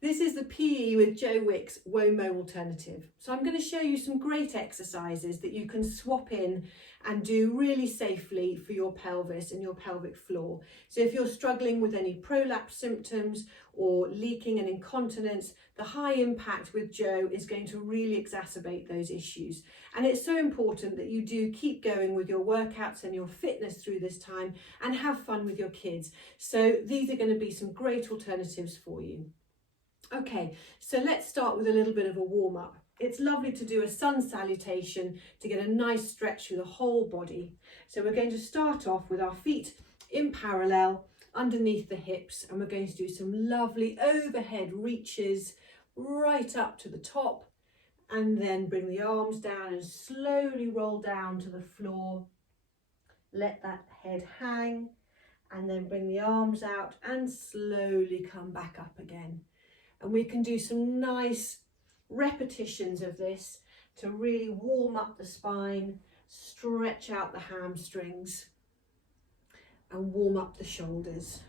This is the PE with Joe Wicks Womo alternative. So I'm going to show you some great exercises that you can swap in and do really safely for your pelvis and your pelvic floor. So if you're struggling with any prolapse symptoms or leaking and incontinence, the high impact with Joe is going to really exacerbate those issues. And it's so important that you do keep going with your workouts and your fitness through this time and have fun with your kids. So these are going to be some great alternatives for you. Okay, so let's start with a little bit of a warm-up. It's lovely to do a sun salutation to get a nice stretch through the whole body. So we're going to start off with our feet in parallel underneath the hips, and we're going to do some lovely overhead reaches right up to the top, and then bring the arms down and slowly roll down to the floor. Let that head hang, and then bring the arms out and slowly come back up again. And we can do some nice repetitions of this to really warm up the spine, stretch out the hamstrings, and warm up the shoulders.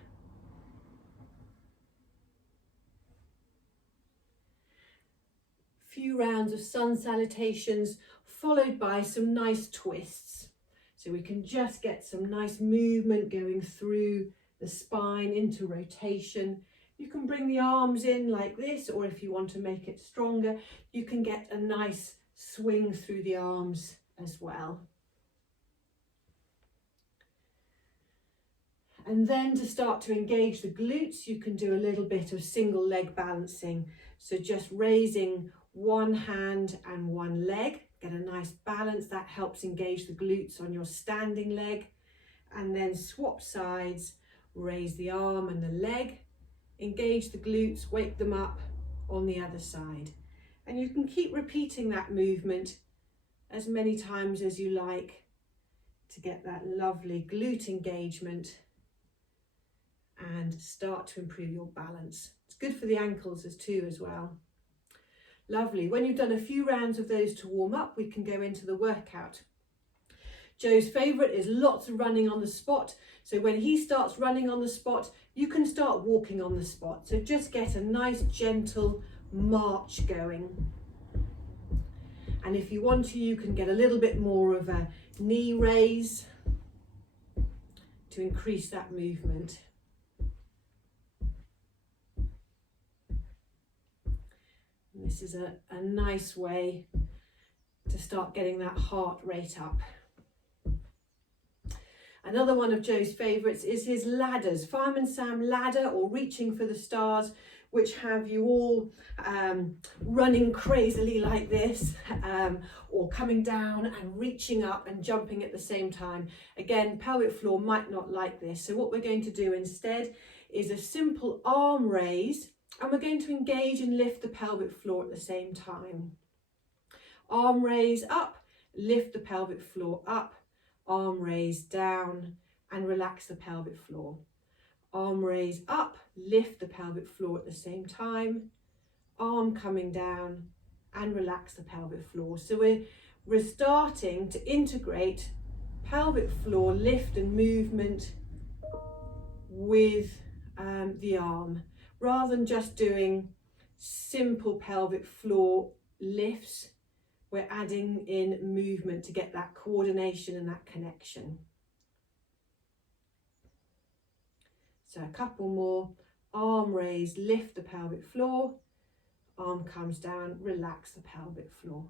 Few rounds of sun salutations followed by some nice twists. So we can just get some nice movement going through the spine into rotation. You can bring the arms in like this, or if you want to make it stronger, you can get a nice swing through the arms as well. And then to start to engage the glutes, you can do a little bit of single leg balancing. So just raising one hand and one leg, get a nice balance. That helps engage the glutes on your standing leg. And then swap sides, raise the arm and the leg, engage the glutes, wake them up on the other side. And you can keep repeating that movement as many times as you like to get that lovely glute engagement and start to improve your balance. It's good for the ankles as well. Lovely. When you've done a few rounds of those to warm up, we can go into the workout. Joe's favourite is lots of running on the spot. So when he starts running on the spot, you can start walking on the spot. So just get a nice gentle march going. And if you want to, you can get a little bit more of a knee raise to increase that movement. And this is a nice way to start getting that heart rate up. Another one of Joe's favourites is his ladders, Fireman Sam ladder or reaching for the stars, which have you all running crazily like this, or coming down and reaching up and jumping at the same time. Again, pelvic floor might not like this. So what we're going to do instead is a simple arm raise, and we're going to engage and lift the pelvic floor at the same time. Arm raise up, lift the pelvic floor up, arm raise down and relax the pelvic floor. Arm raise up, lift the pelvic floor at the same time, arm coming down and relax the pelvic floor. So we're starting to integrate pelvic floor lift and movement with the arm, rather than just doing simple pelvic floor lifts. We're adding in movement to get that coordination and that connection. So a couple more. Arm raise, lift the pelvic floor. Arm comes down, relax the pelvic floor.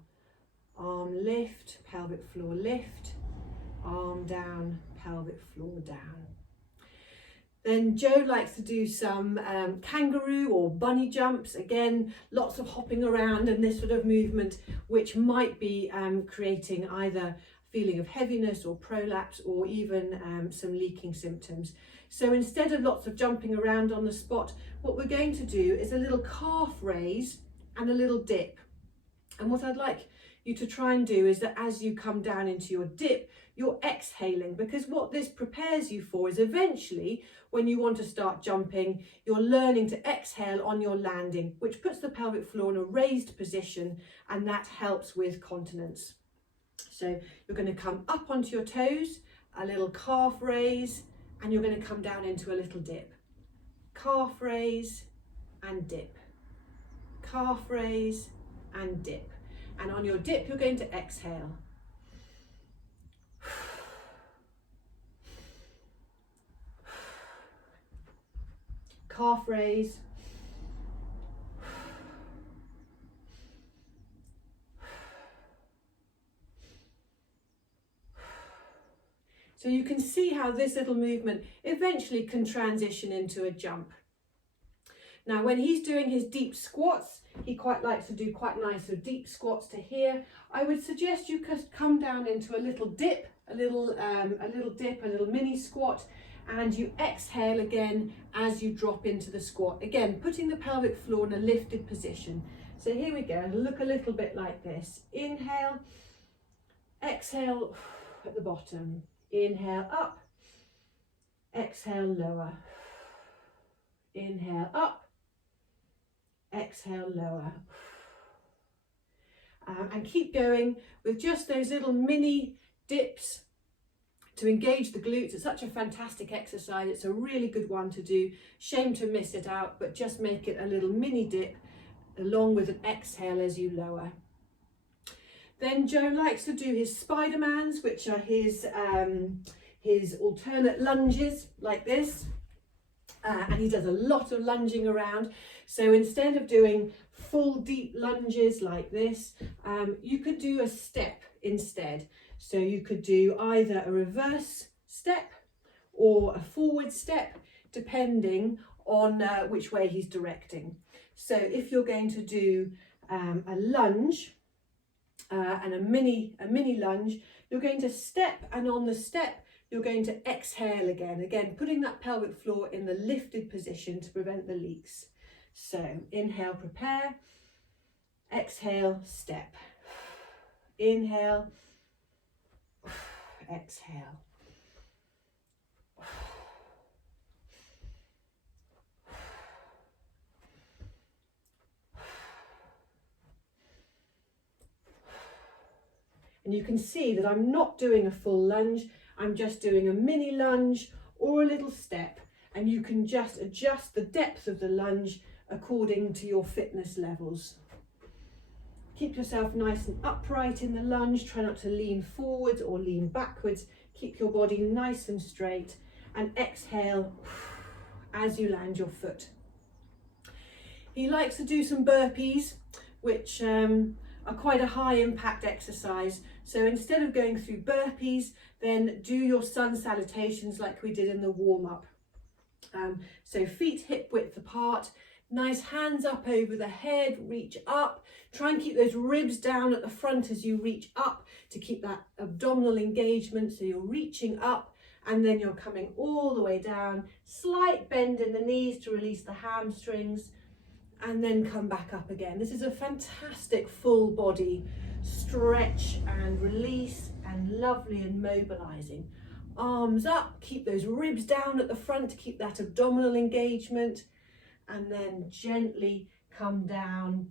Arm lift, pelvic floor lift. Arm down, pelvic floor down. Then Joe likes to do some kangaroo or bunny jumps. Again, lots of hopping around and this sort of movement, which might be creating either feeling of heaviness or prolapse or even some leaking symptoms. So instead of lots of jumping around on the spot, what we're going to do is a little calf raise and a little dip. And what I'd like you to try and do is that as you come down into your dip, you're exhaling, because what this prepares you for is eventually when you want to start jumping, you're learning to exhale on your landing, which puts the pelvic floor in a raised position, and that helps with continence. So you're going to come up onto your toes, a little calf raise, and you're going to come down into a little dip. Calf raise and dip. calf raise and dip. And on your dip, you're going to exhale. Calf raise. So you can see how this little movement eventually can transition into a jump. Now, when he's doing his deep squats, he quite likes to do quite nice so deep squats to here. I would suggest you could come down into a little dip, a little mini squat, and you exhale again as you drop into the squat. Again, putting the pelvic floor in a lifted position. So here we go, look a little bit like this. Inhale, exhale at the bottom. Inhale up, exhale lower. Inhale up, exhale lower. And keep going with just those little mini dips to engage the glutes. It's such a fantastic exercise. It's a really good one to do. Shame to miss it out, but just make it a little mini dip along with an exhale as you lower. Then Joe likes to do his Spidermans, which are his alternate lunges like this. And he does a lot of lunging around. So instead of doing full deep lunges like this, you could do a step instead. So you could do either a reverse step or a forward step, depending on which way he's directing. So if you're going to do a lunge and a mini lunge, you're going to step, and on the step, you're going to exhale again, putting that pelvic floor in the lifted position to prevent the leaks. So inhale, prepare, exhale, step. Inhale, exhale. And you can see that I'm not doing a full lunge. I'm just doing a mini lunge or a little step, and you can just adjust the depth of the lunge according to your fitness levels. Keep yourself nice and upright in the lunge. Try not to lean forwards or lean backwards. Keep your body nice and straight, and exhale as you land your foot. He likes to do some burpees, which are quite a high impact exercise. So instead of going through burpees, then do your sun salutations like we did in the warm-up. So feet hip width apart, nice hands up over the head, reach up. Try and keep those ribs down at the front as you reach up to keep that abdominal engagement. So you're reaching up and then you're coming all the way down. Slight bend in the knees to release the hamstrings, and then come back up again. This is a fantastic full body stretch and release, and lovely and mobilizing. Arms up, keep those ribs down at the front to keep that abdominal engagement, and then gently come down,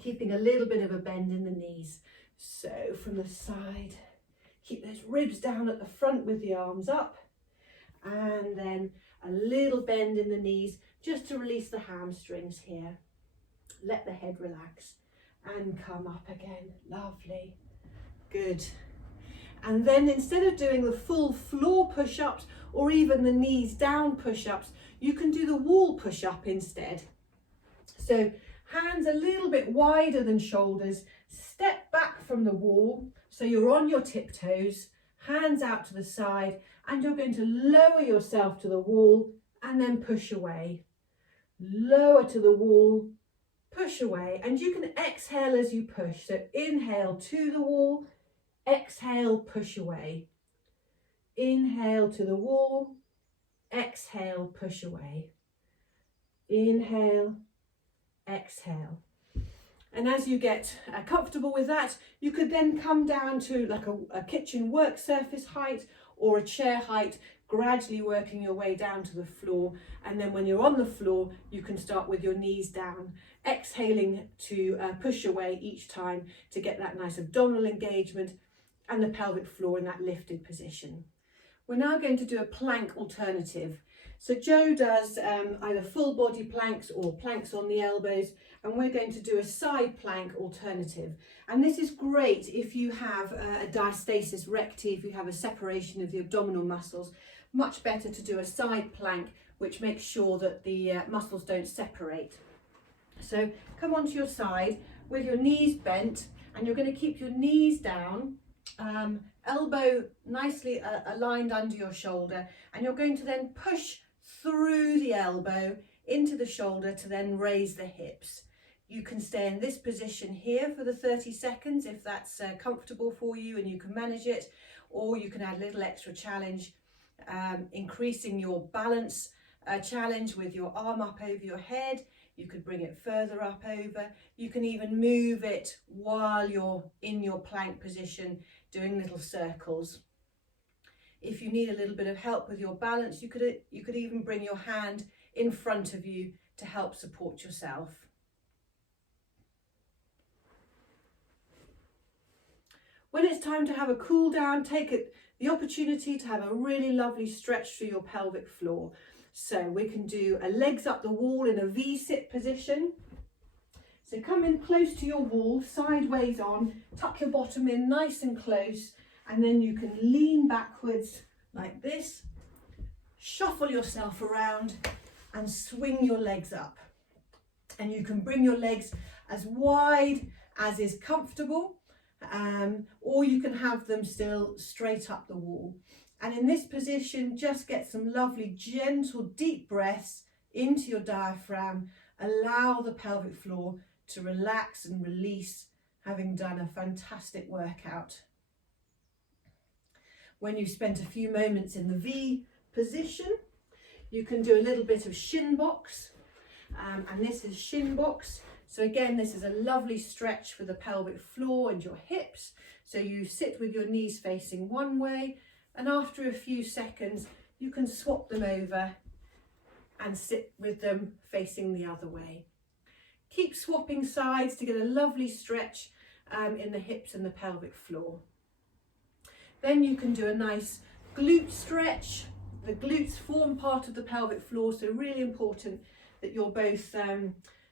keeping a little bit of a bend in the knees. So from the side, keep those ribs down at the front with the arms up, and then a little bend in the knees just to release the hamstrings here. Let the head relax and come up again. Lovely. Good. And then instead of doing the full floor push-ups or even the knees down push-ups, you can do the wall push-up instead. So hands a little bit wider than shoulders, step back from the wall so you're on your tiptoes, hands out to the side, and you're going to lower yourself to the wall and then push away. Lower to the wall, push away, and you can exhale as you push. So inhale to the wall, exhale, push away. Inhale to the wall, exhale, push away. Inhale, exhale. And as you get comfortable with that, you could then come down to like a kitchen work surface height or a chair height, gradually working your way down to the floor. And then when you're on the floor, you can start with your knees down, exhaling to push away each time to get that nice abdominal engagement and the pelvic floor in that lifted position. We're now going to do a plank alternative. So Joe does either full body planks or planks on the elbows, and we're going to do a side plank alternative. And this is great if you have a diastasis recti, if you have a separation of the abdominal muscles. Much better to do a side plank, which makes sure that the muscles don't separate. So come onto your side with your knees bent, and you're going to keep your knees down, elbow nicely aligned under your shoulder, and you're going to then push through the elbow into the shoulder to then raise the hips. You can stay in this position here for the 30 seconds if that's comfortable for you and you can manage it, or you can add a little extra challenge, increasing your balance challenge with your arm up over your head. You could bring it further up over. You can even move it while you're in your plank position, doing little circles. If you need a little bit of help with your balance, you could even bring your hand in front of you to help support yourself. When it's time to have a cool down, take the opportunity to have a really lovely stretch through your pelvic floor. So we can do a legs up the wall in a V-sit position. So come in close to your wall, sideways on, tuck your bottom in nice and close, and then you can lean backwards like this, shuffle yourself around and swing your legs up. And you can bring your legs as wide as is comfortable, or you can have them still straight up the wall. And in this position, just get some lovely, gentle, deep breaths into your diaphragm. Allow the pelvic floor to relax and release, having done a fantastic workout. When you've spent a few moments in the V position, you can do a little bit of shin box. And this is shin box. So again, this is a lovely stretch for the pelvic floor and your hips. So you sit with your knees facing one way, and after a few seconds, you can swap them over and sit with them facing the other way. Keep swapping sides to get a lovely stretch in the hips and the pelvic floor. Then you can do a nice glute stretch. The glutes form part of the pelvic floor, so really important that you're both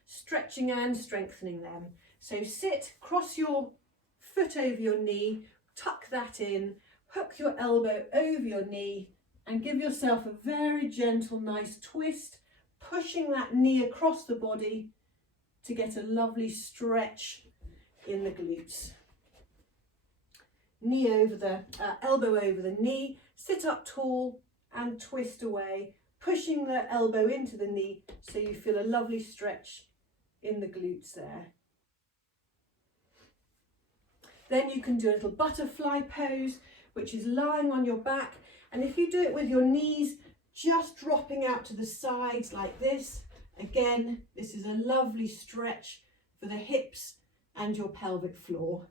stretching and strengthening them. So sit, cross your foot over your knee, tuck that in, hook your elbow over your knee, and give yourself a very gentle, nice twist, pushing that knee across the body to get a lovely stretch in the glutes. Knee over the elbow over the knee, sit up tall and twist away, pushing the elbow into the knee so you feel a lovely stretch in the glutes there. Then you can do a little butterfly pose, which is lying on your back. And if you do it with your knees just dropping out to the sides like this, again, this is a lovely stretch for the hips and your pelvic floor.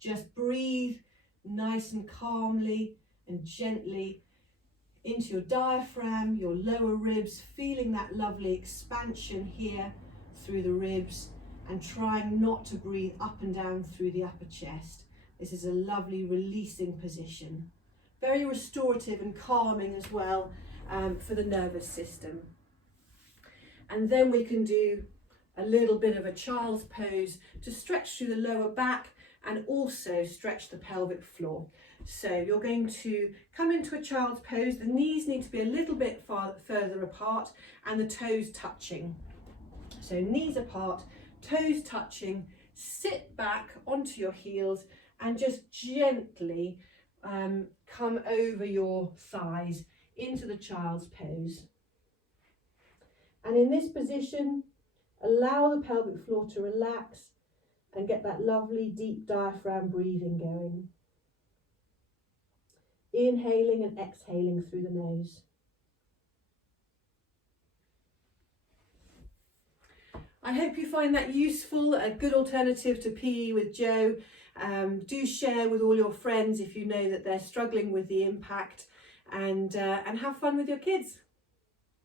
Just breathe nice and calmly and gently into your diaphragm, your lower ribs, feeling that lovely expansion here through the ribs, and trying not to breathe up and down through the upper chest. This is a lovely releasing position. Very restorative and calming as well for the nervous system. And then we can do a little bit of a child's pose to stretch through the lower back and also stretch the pelvic floor. So you're going to come into a child's pose. The knees need to be a little bit further apart and the toes touching. So knees apart, toes touching, sit back onto your heels and just gently come over your thighs into the child's pose. And in this position, allow the pelvic floor to relax and get that lovely deep diaphragm breathing going. Inhaling and exhaling through the nose. I hope you find that useful, a good alternative to PE with Joe. Do share with all your friends if you know that they're struggling with the impact, and have fun with your kids.